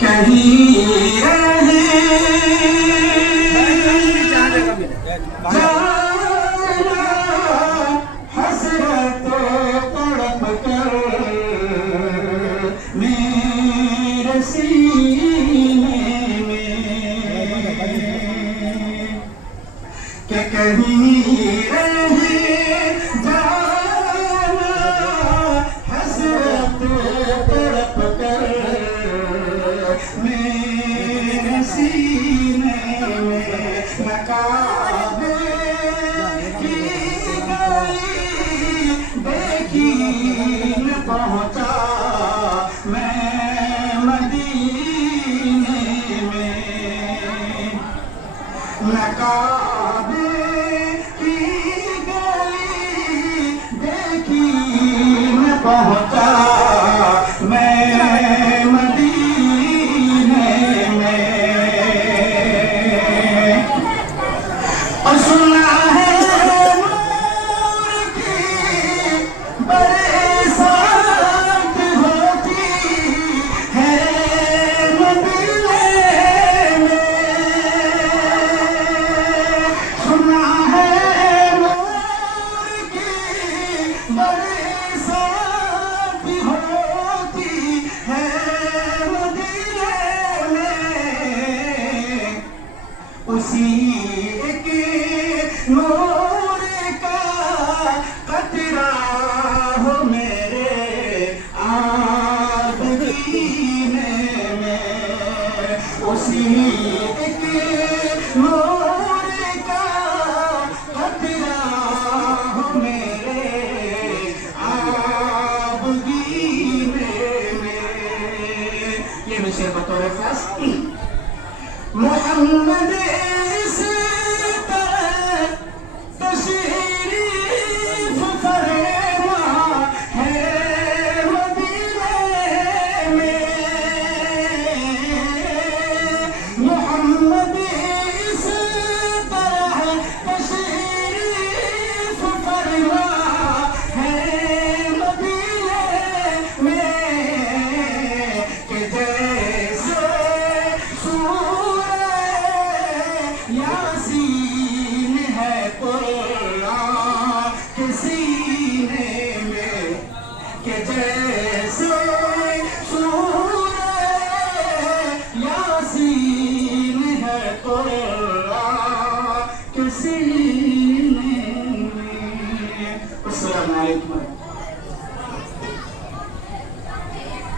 کہیں رہے حسرت تڑپ کر میرے سینے میں کہ کہیں رہے جانا حسرت تڑپ کر میرے سینے میں نقابے کی گلی دیکھی نہ پہنچا میں مدینے میں نقابے کی گلی دیکھی نہ پہنچا میں مدینے میں اور سنا ہے نور کی برسات ہوتی ہے مدینے میں سنا ہے نور کی برسات ہوتی ہے مدینے میں اسی کے نور کا قطرہ ہو میرے آبگینے میں اسی کے نور کا قطرہ ہو میرے آبگینے میں یہ بھی شعر بطور خاص محمد سے تشریف فرما ہے مدینے میں محمد سے تشریف فرما ہے مدینے میں کہ جیسے یاسین ہے قرآن کے سینے میں کہ جیسے سورہ یاسین ہے قرآن کے سینے میں. السلام علیکم.